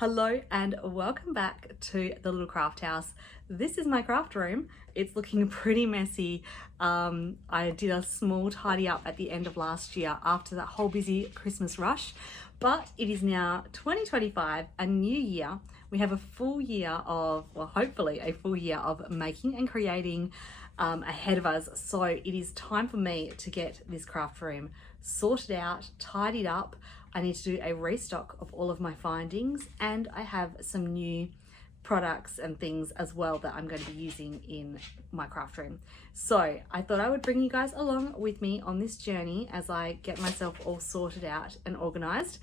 Hello and welcome back to the little craft house. This is my craft room. It's looking pretty messy. I did a small tidy up at the end of last year after that whole busy Christmas rush, but it is now 2025, a new year. We have a full year of, well, hopefully a full year of making and creating ahead of us. So it is time for me to get this craft room sorted out, tidied up. I need to do a restock of all of my findings, and I have some new products and things as well that I'm going to be using in my craft room. So I thought I would bring you guys along with me on this journey as I get myself all sorted out and organized.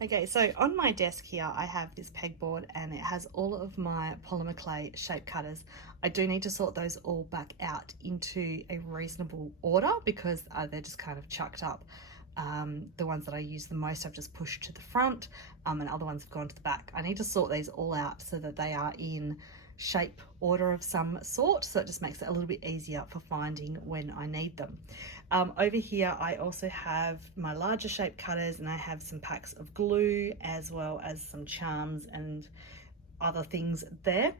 Okay, so on my desk here I have this pegboard and it has all of my polymer clay shape cutters. I do need to sort those all back out into a reasonable order because they're just kind of chucked up. The ones that I use the most I've just pushed to the front, and other ones have gone to the back. I need to sort these all out so that they are in shape order of some sort, so it just makes it a little bit easier for finding when I need them. Over here I also have my larger shape cutters, and I have some packs of glue as well as some charms and other things there.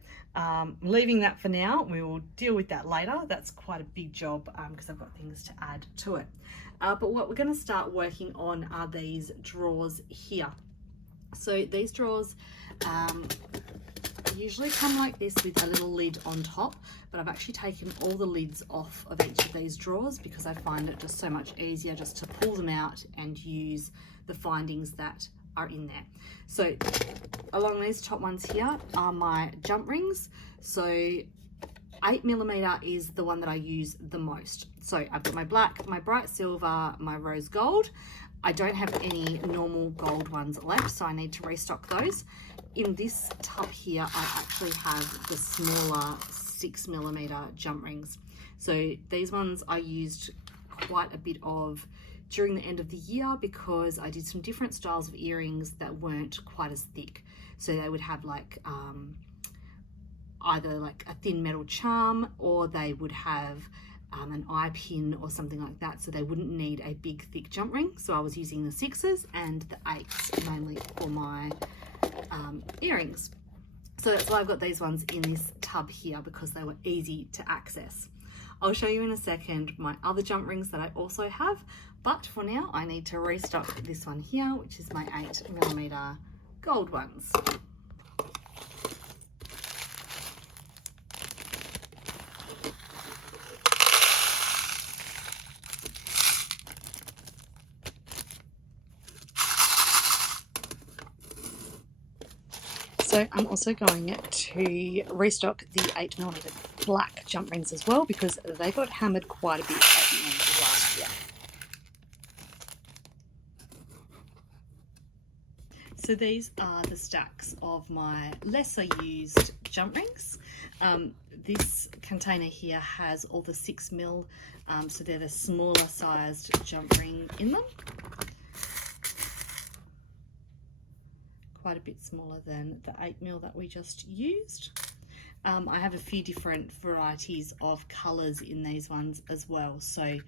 Leaving that for now. We will deal with that later. That's quite a big job because I've got things to add to it. But what we're going to start working on are these drawers here. So these drawers usually come like this with a little lid on top, but I've actually taken all the lids off of each of these drawers because I find it just so much easier just to pull them out and use the findings that are in there. So along these top ones here are my jump rings. So 8mm is the one that I use the most. So I've got my black, my bright silver, my rose gold. I don't have any normal gold ones left, so I need to restock those. In this tub here, I actually have the smaller 6mm jump rings. So these ones I used quite a bit of during the end of the year because I did some different styles of earrings that weren't quite as thick. So they would have like either like a thin metal charm, or they would have an eye pin or something like that, so they wouldn't need a big thick jump ring. So I was using the 6s and the 8s mainly for my earrings. So that's why I've got these ones in this tub here, because they were easy to access. I'll show you in a second my other jump rings that I also have, but for now I need to restock this one here, which is my 8mm gold ones. So I'm also going to restock the 8mm black jump rings as well, because they got hammered quite a bit at the end of last year. So these are the stacks of my lesser used jump rings. This container here has all the 6mm, so they're the smaller sized jump ring in them. Quite a bit smaller than the 8mm that we just used. I have a few different varieties of colours in these ones as well, so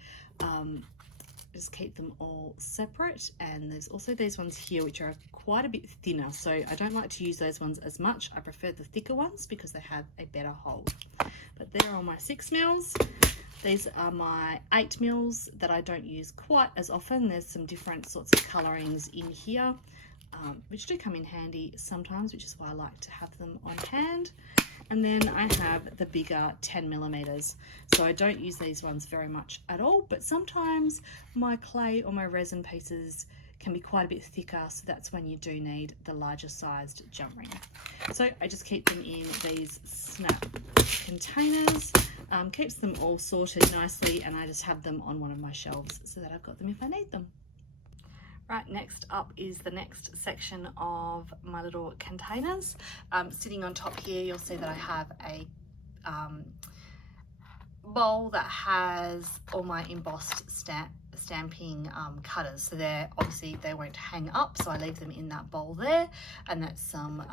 just keep them all separate. And there's also these ones here which are quite a bit thinner, so I don't like to use those ones as much. I prefer the thicker ones because they have a better hold. But they're all my 6mm. These are my 8mm that I don't use quite as often. There's some different sorts of colourings in here, which do come in handy sometimes, which is why I like to have them on hand. And then I have the bigger 10mm. So I don't use these ones very much at all, but sometimes my clay or my resin pieces can be quite a bit thicker, so that's when you do need the larger sized jump ring. So I just keep them in these snap containers, keeps them all sorted nicely, and I just have them on one of my shelves so that I've got them if I need them. Right, next up is the next section of my little containers. Sitting on top here, you'll see that I have a bowl that has all my embossed stamping cutters. So they're obviously, they won't hang up, so I leave them in that bowl there. And that's some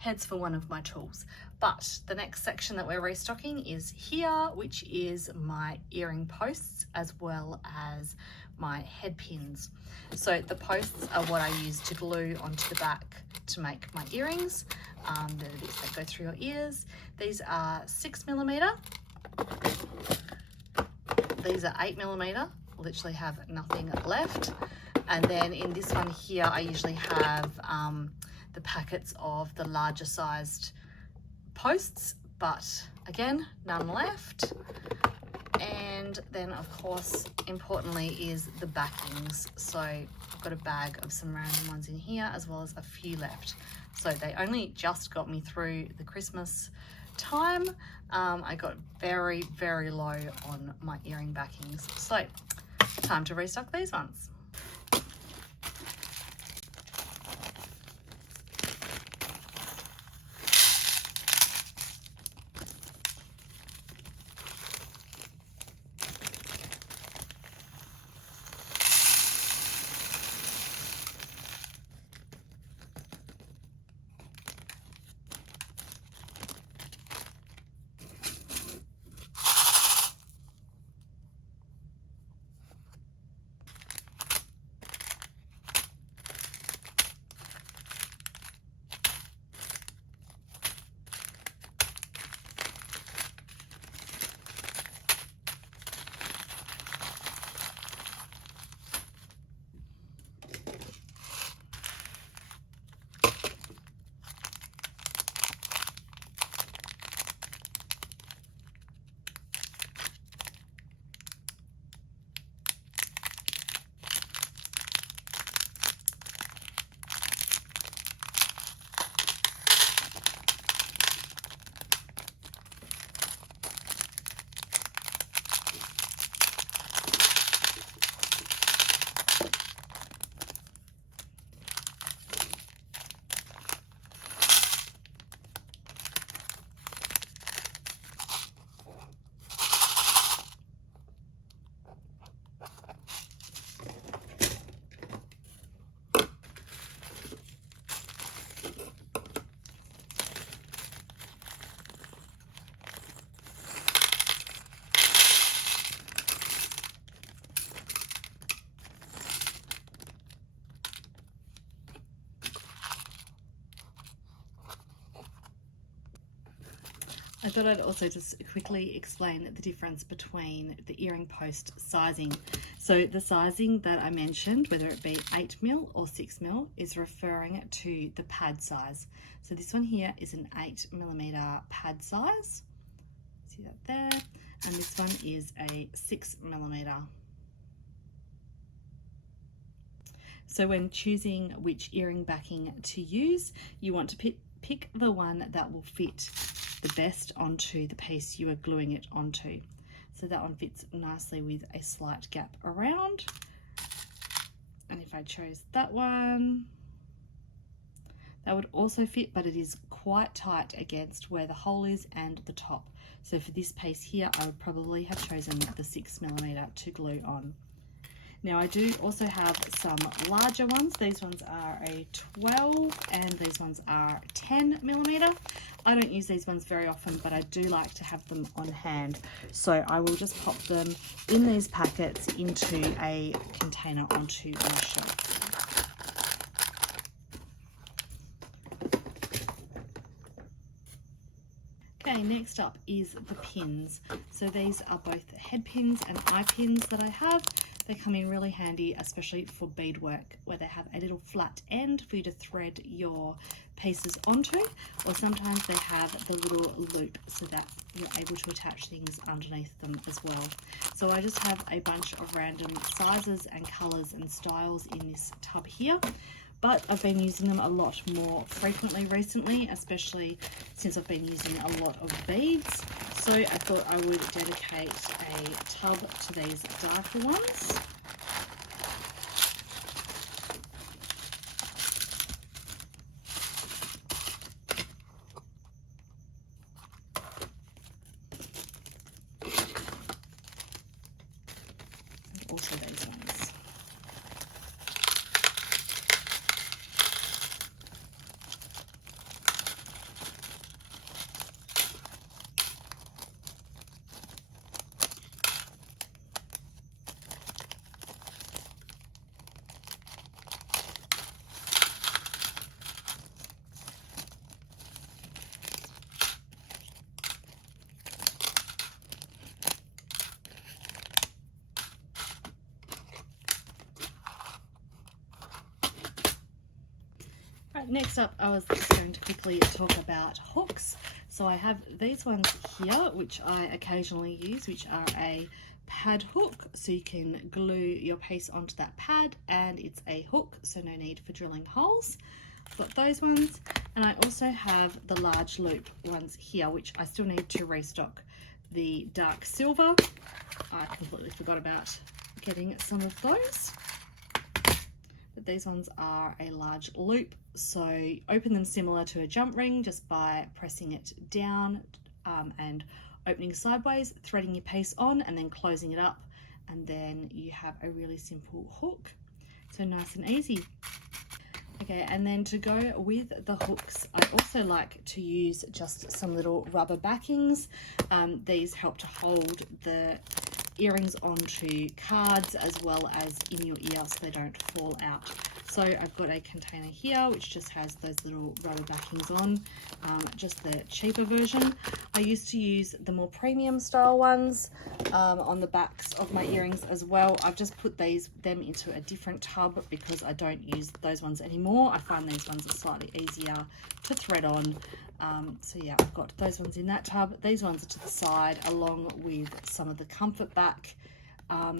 heads for one of my tools. But the next section that we're restocking is here, which is my earring posts as well as my head pins. So the posts are what I use to glue onto the back to make my earrings. They're the bits that go through your ears. These are 6mm. These are 8mm. Literally have nothing left. And then in this one here, I usually have the packets of the larger sized posts, but again, none left. And then of course, importantly, is the backings. So I've got a bag of some random ones in here as well as a few left. So they only just got me through the Christmas time. I got very, very low on my earring backings. So time to restock these ones. I thought I'd also just quickly explain the difference between the earring post sizing. So the sizing that I mentioned, whether it be 8mm or 6mm, is referring to the pad size. So this one here is an 8mm pad size. See that there? And this one is a 6mm. So when choosing which earring backing to use, you want to pick the one that will fit the best onto the piece you are gluing it onto. So that one fits nicely with a slight gap around. And if I chose that one, that would also fit, but it is quite tight against where the hole is and the top. So for this piece here, I would probably have chosen the 6mm to glue on. Now I do also have some larger ones. These ones are a 12 and these ones are 10mm. I don't use these ones very often, but I do like to have them on hand. So I will just pop them in these packets into a container onto my shelf. Okay, next up is the pins. So these are both head pins and eye pins that I have. They come in really handy, especially for beadwork, where they have a little flat end for you to thread your pieces onto, or sometimes they have the little loop so that you're able to attach things underneath them as well. So I just have a bunch of random sizes and colours and styles in this tub here, but I've been using them a lot more frequently recently, especially since I've been using a lot of beads. So I thought I would dedicate a tub to these darker ones. And also these ones. Right, next up, I was just going to quickly talk about hooks. So I have these ones here, which I occasionally use, which are a pad hook, so you can glue your piece onto that pad, and it's a hook, so no need for drilling holes. I've got those ones, and I also have the large loop ones here, which I still need to restock the dark silver. I completely forgot about getting some of those. But these ones are a large loop, so open them similar to a jump ring just by pressing it down and opening sideways, threading your piece on and then closing it up, and then you have a really simple hook. So nice and easy. Okay, and then to go with the hooks, I also like to use just some little rubber backings. These help to hold the earrings onto cards as well as in your ear so they don't fall out. So I've got a container here which just has those little rubber backings on, just the cheaper version. I used to use the more premium style ones on the backs of my earrings as well. I've just put them into a different tub because I don't use those ones anymore. I find these ones are slightly easier to thread on. So yeah, I've got those ones in that tub. These ones are to the side along with some of the comfort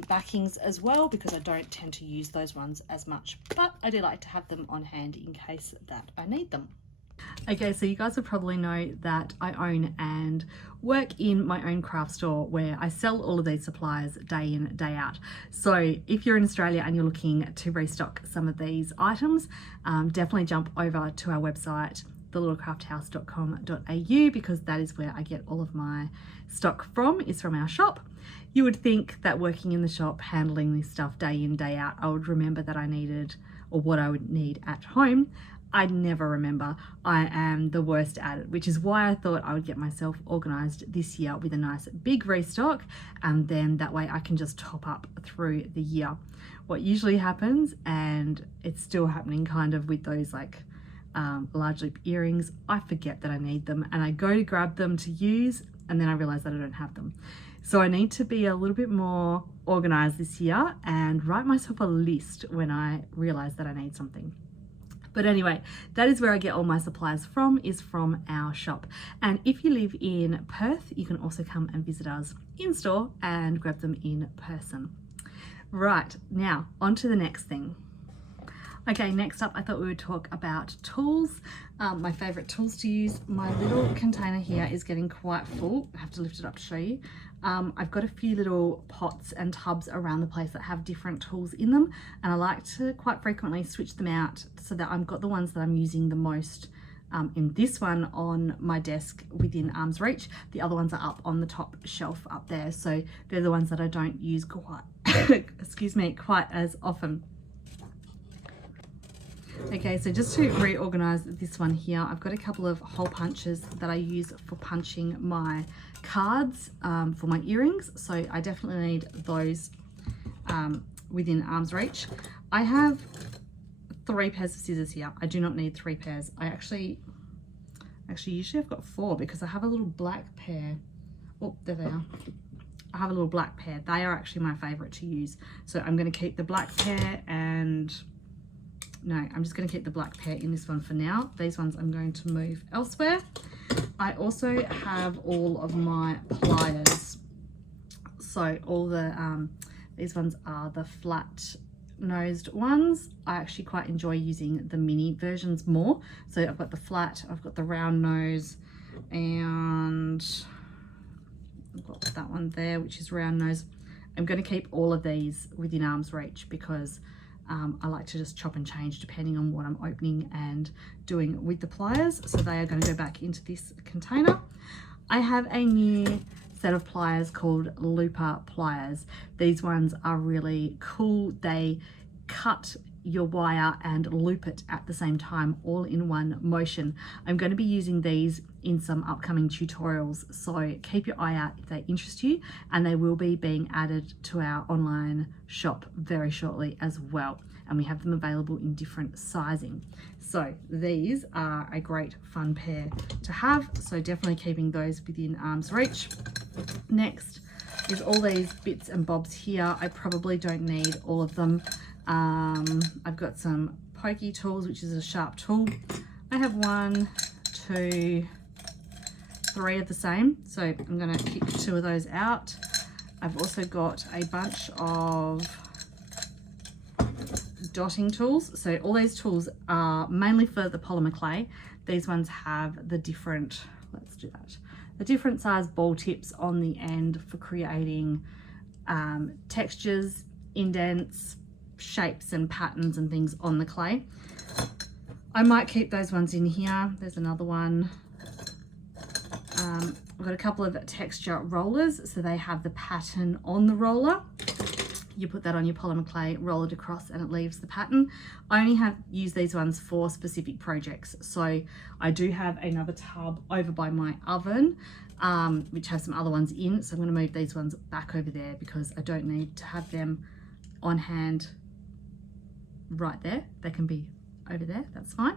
backings as well, because I don't tend to use those ones as much, but I do like to have them on hand in case that I need them. Okay, so you guys will probably know that I own and work in my own craft store where I sell all of these supplies day in, day out. So if you're in Australia and you're looking to restock some of these items, definitely jump over to our website, thelittlecrafthouse.com.au, because that is where I get all of my stock from, is from our shop. You would think that working in the shop, handling this stuff day in, day out, I would remember that I needed, or what I would need at home. I never remember. I am the worst at it, which is why I thought I would get myself organized this year with a nice big restock, and then that way I can just top up through the year. What usually happens, and it's still happening kind of with those like large loop earrings, I forget that I need them and I go to grab them to use, and then I realize that I don't have them. So I need to be a little bit more organized this year and write myself a list when I realize that I need something. But anyway, that is where I get all my supplies from, is from our shop. And if you live in Perth, you can also come and visit us in store and grab them in person. Right, now on to the next thing. Okay, next up, I thought we would talk about tools. My favorite tools to use. My little container here is getting quite full. I have to lift it up to show you. I've got a few little pots and tubs around the place that have different tools in them, and I like to quite frequently switch them out so that I've got the ones that I'm using the most in this one on my desk within arm's reach. The other ones are up on the top shelf up there, so they're the ones that I don't use quite excuse me, quite as often. Okay, so just to reorganize this one here, I've got a couple of hole punches that I use for punching my cards for my earrings, so I definitely need those within arm's reach. I have 3 pairs of scissors here. I do not need 3 pairs. I actually usually I've got 4 because I have a little black pair. Oh, there they are. I have a little black pair. They are actually my favorite to use. So I'm going to keep the black pair, and no, I'm just going to keep the black pair in this one for now. These ones I'm going to move elsewhere. I also have all of my pliers. So all the, these ones are the flat nosed ones. I actually quite enjoy using the mini versions more. So I've got the flat, I've got the round nose, and I've got that one there, which is round nose. I'm going to keep all of these within arm's reach because I like to just chop and change depending on what I'm opening and doing with the pliers. So they are going to go back into this container. I have a new set of pliers called Looper pliers. These ones are really cool. They cut your wire and loop it at the same time, all in one motion. I'm going to be using these in some upcoming tutorials, so keep your eye out if they interest you, and they will be being added to our online shop very shortly as well, and we have them available in different sizing. So these are a great fun pair to have, so definitely keeping those within arm's reach. Next is all these bits and bobs here. I probably don't need all of them. I've got some pokey tools, which is a sharp tool. I have 1, 2, 3 of the same, so I'm going to kick 2 of those out. I've also got a bunch of dotting tools. So all these tools are mainly for the polymer clay. These ones have the different, let's do that, the different size ball tips on the end for creating textures, indents, shapes and patterns and things on the clay. I might keep those ones in here. There's another one. I've got a couple of texture rollers, so they have the pattern on the roller. You put that on your polymer clay, roll it across, and it leaves the pattern. I only have used these ones for specific projects. So I do have another tub over by my oven, which has some other ones in. So I'm going to move these ones back over there because I don't need to have them on hand right there. They can be over there, that's fine.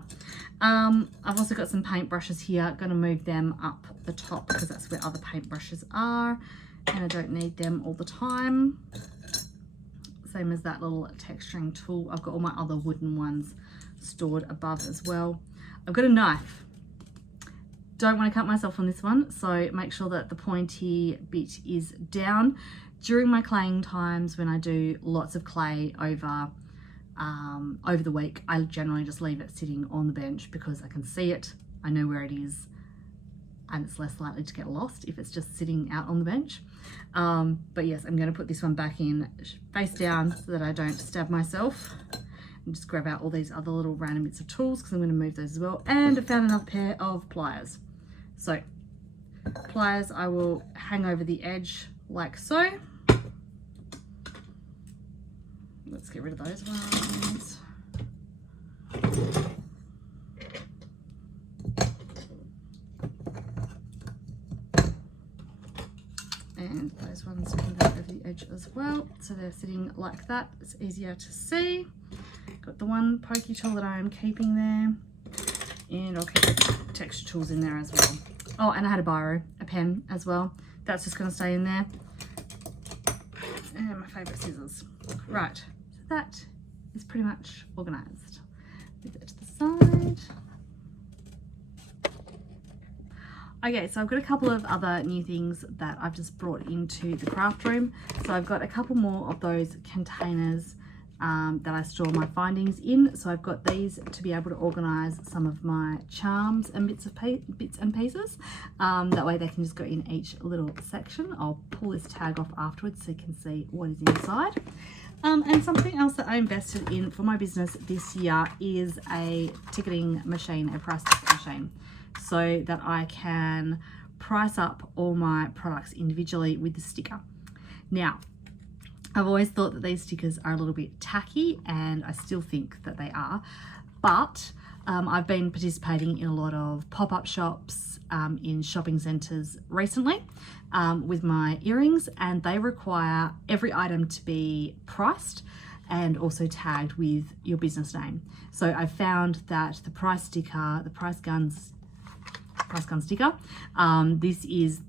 I've also got some paint brushes here. Going to move them up the top because that's where other paint brushes are, and I don't need them all the time. Same as that little texturing tool. I've got all my other wooden ones stored above as well. I've got a knife. Don't want to cut myself on this one, so make sure that the pointy bit is down. During my claying times, when I do lots of clay over the week, I generally just leave it sitting on the bench because I can see it, I know where it is, and it's less likely to get lost if it's just sitting out on the bench. But yes, I'm going to put this one back in face down so that I don't stab myself, and just grab out all these other little random bits of tools because I'm going to move those as well. And I found another pair of pliers. So pliers I will hang over the edge like so. Let's get rid of those ones. And those ones can go over the edge as well. So they're sitting like that. It's easier to see. Got the one pokey tool that I am keeping there. And I'll keep texture tools in there as well. Oh, and I had a biro, a pen as well. That's just going to stay in there. And my favourite scissors. Right. That is pretty much organised. Move that to the side. Okay, so I've got a couple of other new things that I've just brought into the craft room. So I've got a couple more of those containers that I store my findings in. So I've got these to be able to organise some of my charms and bits and pieces. That way they can just go in each little section. I'll pull this tag off afterwards so you can see what is inside. And something else that I invested in for my business this year is a ticketing machine, a price ticket machine, so that I can price up all my products individually with the sticker. Now, I've always thought that these stickers are a little bit tacky, and I still think that they are, but I've been participating in a lot of pop-up shops in shopping centres recently with my earrings, and they require every item to be priced and also tagged with your business name. So I found that the price sticker, the price gun sticker, this is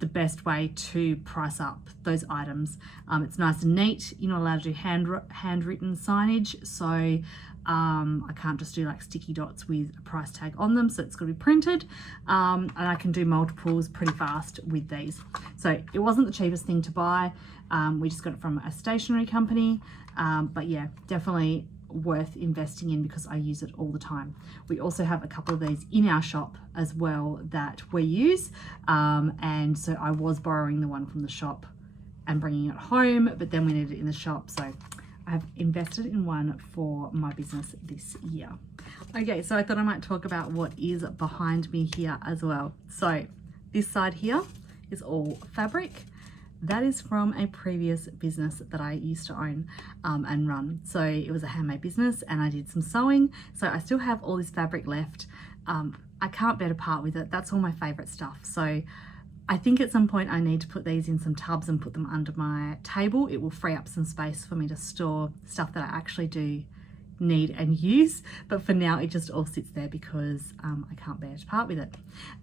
the best way to price up those items. It's nice and neat. You're not allowed to do handwritten signage, so I can't just do like sticky dots with a price tag on them, so it's got to be printed, and I can do multiples pretty fast with these. So it wasn't the cheapest thing to buy. We just got it from a stationery company, but yeah, definitely worth investing in because I use it all the time. We also have a couple of these in our shop as well that we use, and so I was borrowing the one from the shop and bringing it home, but then we needed it in the shop, so I've invested in one for my business this year. Okay, so I thought I might talk about what is behind me here as well. So this side here is all fabric. That is from a previous business that I used to own and run. So it was a handmade business and I did some sewing. So I still have all this fabric left. I can't bear to part with it. That's all my favorite stuff. So I think at some point I need to put these in some tubs and put them under my table. It will free up some space for me to store stuff that I actually do need and use, but for now it just all sits there because I can't bear to part with it.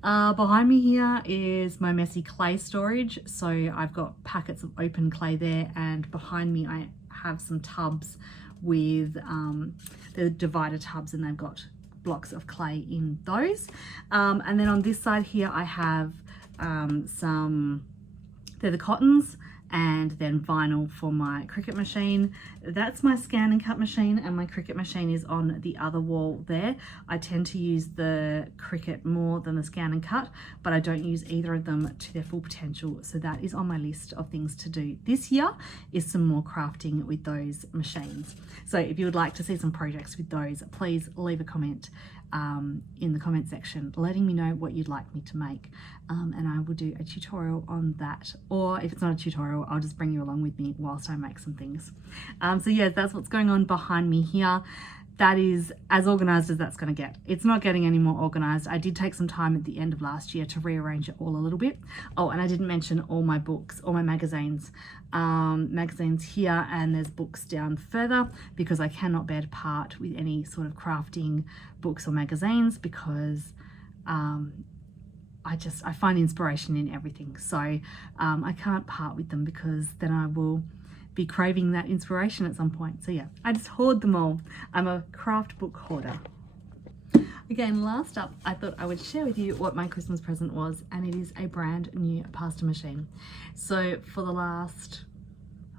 Behind me here is my messy clay storage. So I've got packets of open clay there, and behind me I have some tubs with the divider tubs, and they've got blocks of clay in those. And then on this side here I have they're the cottons, and then vinyl for my Cricut machine. That's my scan and cut machine, and my Cricut machine is on the other wall there. I tend to use the Cricut more than the scan and cut, but I don't use either of them to their full potential. So that is on my list of things to do this year, is some more crafting with those machines. So if you would like to see some projects with those, please leave a comment in the comment section letting me know what you'd like me to make, and I will do a tutorial on that, or if it's not a tutorial, I'll just bring you along with me whilst I make some things. So yeah, that's what's going on behind me here. That is as organized as that's going to get. It's not getting any more organized. I did take some time at the end of last year to rearrange it all a little bit. Oh, and I didn't mention all my books, all my magazines. Magazines here, and there's books down further, because I cannot bear to part with any sort of crafting books or magazines, because I find inspiration in everything. So I can't part with them, because then I will be craving that inspiration at some point. So yeah, I just hoard them all. I'm a craft book hoarder. Again, last up, I thought I would share with you what my Christmas present was, and it is a brand new pasta machine. So for the last,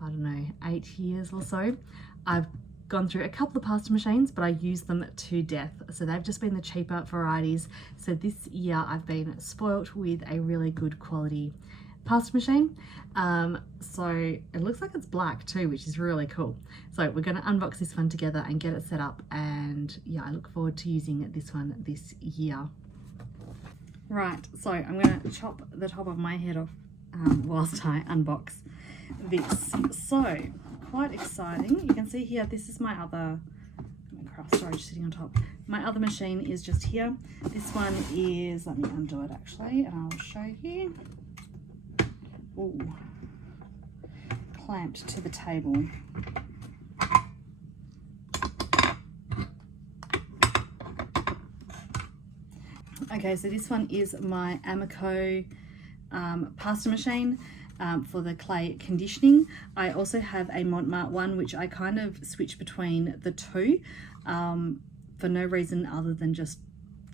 I don't know, 8 years or so, I've gone through a couple of pasta machines, but I use them to death. So they've just been the cheaper varieties. So this year I've been spoilt with a really good quality pasta machine. So it looks like it's black too, which is really cool. So we're going to unbox this one together and get it set up, and yeah, I look forward to using this one this year. Right, so I'm going to chop the top of my head off whilst I unbox this. So quite exciting. You can see here, this is my other craft storage sitting on top. My other machine is just here. This one is, let me undo it actually, and I'll show you. Ooh, clamped to the table. Okay, so this one is my Amico pasta machine for the clay conditioning. I also have a Montmart one, which I kind of switch between the two for no reason other than just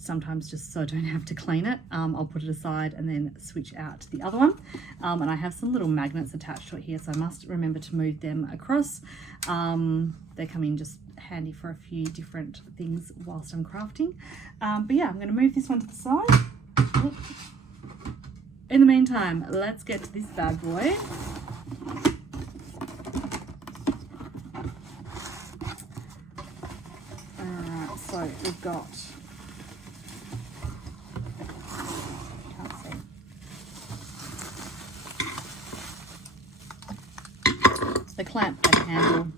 sometimes just so I don't have to clean it. I'll put it aside and then switch out to the other one. And I have some little magnets attached to it here, so I must remember to move them across. They come in just handy for a few different things whilst I'm crafting. But yeah, I'm going to move this one to the side. In the meantime, let's get to this bad boy. Alright, so we've got, the clamp and handle,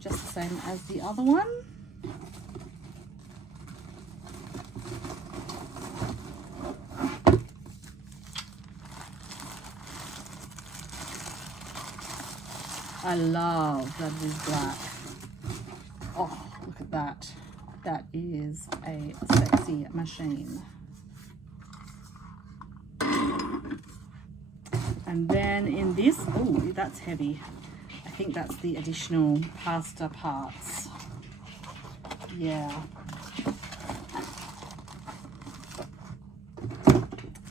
just the same as the other one. I love that it is black. Oh, look at that. That is a sexy machine. And then in this, oh, that's heavy. I think that's the additional pasta parts. Yeah.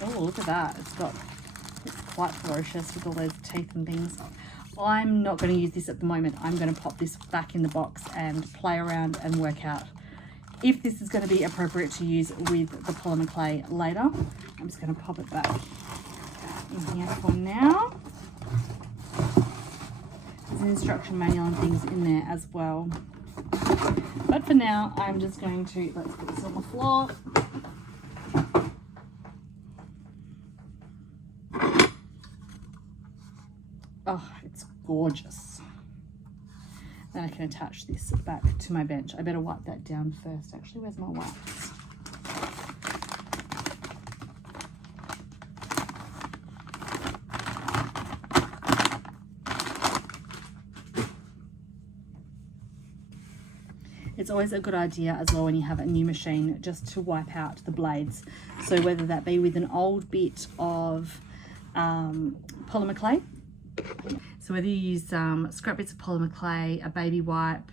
Oh, look at that. It's quite ferocious with all those teeth and things. I'm not going to use this at the moment. I'm going to pop this back in the box and play around and work out if this is going to be appropriate to use with the polymer clay later. I'm just going to pop it back in here for now. There's an instruction manual and things in there as well. But for now, I'm just going to, let's put this on the floor. Oh, it's gorgeous. Then I can attach this back to my bench. I better wipe that down first. Actually, where's my wipes? It's always a good idea as well when you have a new machine just to wipe out the blades. So whether that be with an old bit of polymer clay. So So whether you use scrap bits of polymer clay, a baby wipe,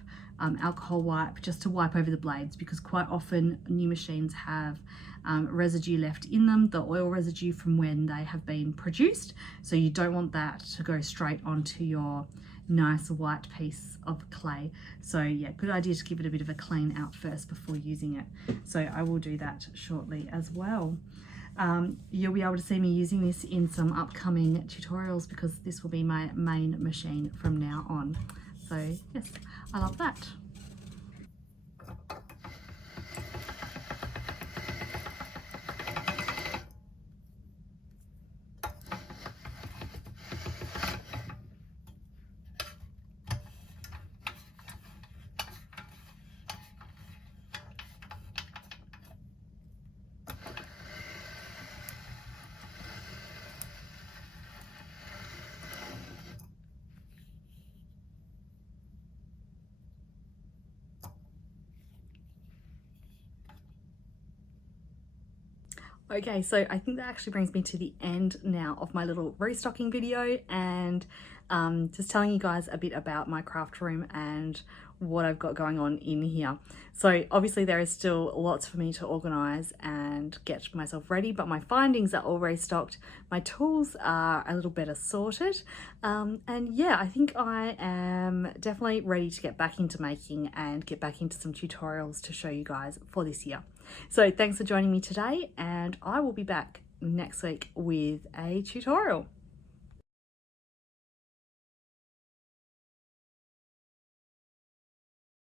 alcohol wipe, just to wipe over the blades, because quite often new machines have residue left in them, the oil residue from when they have been produced. So you don't want that to go straight onto your nice white piece of clay. So yeah, good idea to give it a bit of a clean out first before using it. So I will do that shortly as well. You'll be able to see me using this in some upcoming tutorials because this will be my main machine from now on. So yes, I love that. Okay, so I think that actually brings me to the end now of my little restocking video, and just telling you guys a bit about my craft room and what I've got going on in here. So obviously there is still lots for me to organize and get myself ready, but my findings are all restocked. My tools are a little better sorted. And yeah, I think I am definitely ready to get back into making and get back into some tutorials to show you guys for this year. So thanks for joining me today, and I will be back next week with a tutorial.